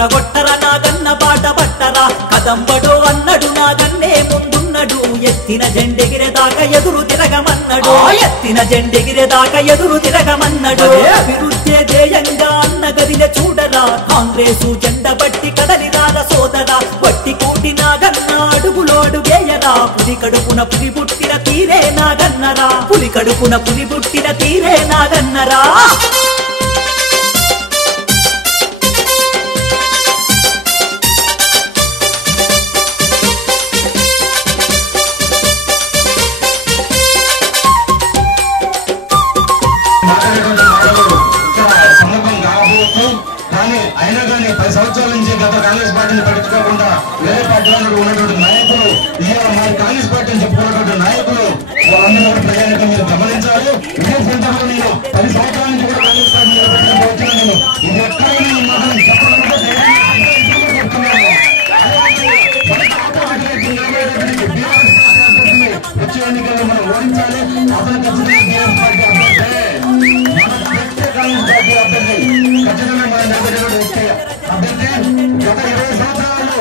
తొడగొట్టరా నాగన్న బాట పట్టరా కదంబడో అన్నడు నాగన్నే ముందున్నడు ఎత్తిన జెండెగిరేదాకా ఎదురు తిరగమన్నడు ఎత్తిన జెండెగిరేదాకా ఎదురు తిరగమన్నడు అభివృద్ధి ధ్యేయంగా అన్న గదిలే చూడరా కాంగ్రెసు జెండ బట్టి కదలిరాల సోదరా వట్టి కూటి నాగన్న అడుగులోడు వేయరా పులి కడుపున పులి పుట్టిన తీరే నాగన్నరా పులి కడుపున పులి పుట్టిన తీరే నాగన్నరా అయినా కానీ 10 సంవత్సరాల నుంచి గత కాంగ్రెస్ పార్టీని పట్టించుకోకుండా వేరే పార్టీలో ఉన్నటువంటి నాయకులు ఇవాళ మరి కాంగ్రెస్ పార్టీని చెప్పుకున్నటువంటి నాయకులు వాళ్ళందరూ ప్రజానికి మీరు గమనించాలి. ఇదే సెంటర్లో నేను 10 సంవత్సరాల నుంచి కూడా కాంగ్రెస్ పార్టీ నిలబెట్టుకుంటూ వచ్చిన నేను ఇది ఎక్కడైనా ఈ మాటలు చెప్పడంతో వచ్చే ఎన్నికల్లో మనం ఓడించాలి. అతను ఖచ్చితంగా బీఆర్ఎస్ పార్టీ గత 20 సంవత్సరాలు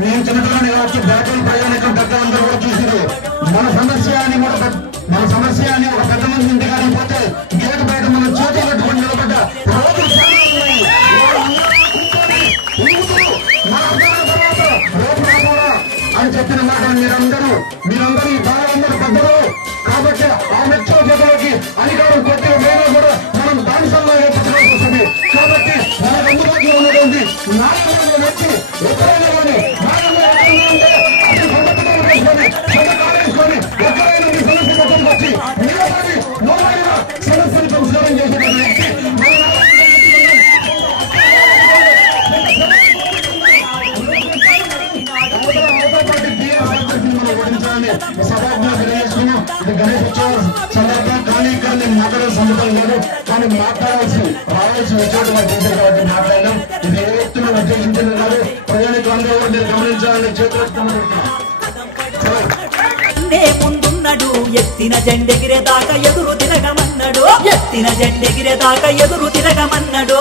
మేము చిన్నపిల్లలు కావచ్చు బ్యాటరీ ప్రయాణికం పెద్దలందరూ కూడా చూసారు. మన సమస్య అని ఒక పెద్ద మంది ఇంటి కాకపోతే గేటు బయట మనం చేతులు పెట్టుకుని నిలబడ్డ రోజులు అని చెప్పిన మాట మీరందరూ ఈ బాలందరూ పెద్దలు కాబట్టి ఆ మెచ్చో జగలోకి అధికారం కొట్టే వేరే కూడా మనం బానిసల్లో ఏర్పడాల్సి వస్తుంది. కాబట్టి మనకు అందుబాటులో ఉన్నటువంటి నాయకులను వచ్చి ఎక్కడైనా కానీ ఎక్కడైనా మీ సమస్య దగ్గరికి వచ్చి నిలబడి నోడైనా సమస్యను పరిష్కారం చేసే వ్యక్తి సభాజ్ఞ తెలియజేసుకున్నాం. ఇది గణేష్ ఉత్సవం సందర్భంగా కానీ మాట్లాడే సందర్భం లేదు. కానీ రావాల్సి వచ్చేది మా చేసే కాబట్టి మాట్లాడినాం. ఇది ఏ వ్యక్తులను ఉద్దేశించిన కాదు. ప్రజానికంగా మీరు గమనించాలని చేతులు ముందున్నడు ఎత్తిన జెండెగిరేదాకా ఎదురు తిరగమన్నడు ఎత్తిన జెండెగిరేదాకా ఎదురు తిరగమన్నడు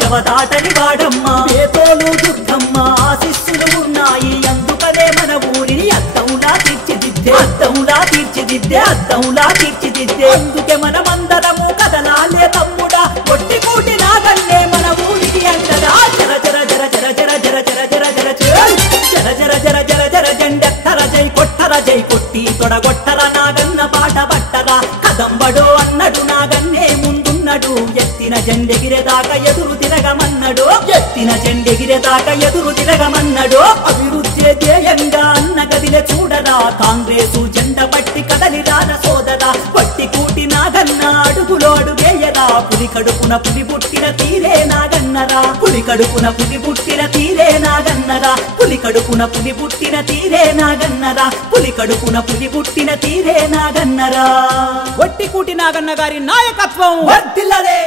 జవదాటని వాడమ్మ పేతోలు దుర్గమ్మ ఆశిస్సులు ఉన్నాయి. అందుకనే మన ఊరిని అద్దంలా తీర్చిదిద్దే అందుకే మనమందరము కదలాలే తమ్ముడా కొట్టి కూటి నాగన్నే మన ఊరికి అంటదా జర జర జర జర జర జర జర జర జర జర జర జర జర జర జెండెత్తర జై కొట్టర జై కొట్టి తొడగొట్టర నాగన్న బాట పట్టరా కదంబడో అన్నడు నాగన్నే ముందున్నడు ఎత్తిన జెండెగిరేదాకా ఎదురు తిరగమన్నడు ఎత్తిన జెండెగిరేదాకా ఎదురు తిరగమన్నడు అభివృద్ధి ధ్యేయంగా అన్న గదిలే చూడరా కాంగ్రెసు జెండ పట్టి కదలిరాల సోదరా పట్టి కూటి నాగన్న అడుగులోడు వేయరా పులి కడుపున పులి పుట్టిన తీరే నాగన్నరా పులి కడుపున పులి పుట్టిన తీరే నాగన్నరా పులి కడుపున పులి పుట్టిన తీరే నాగన్నరా పులి కడుపున పులి పుట్టిన తీరే నాగన్నరా వట్టి కూటి నాగన్న గారి నాయకత్వం వర్ధిల్లలే.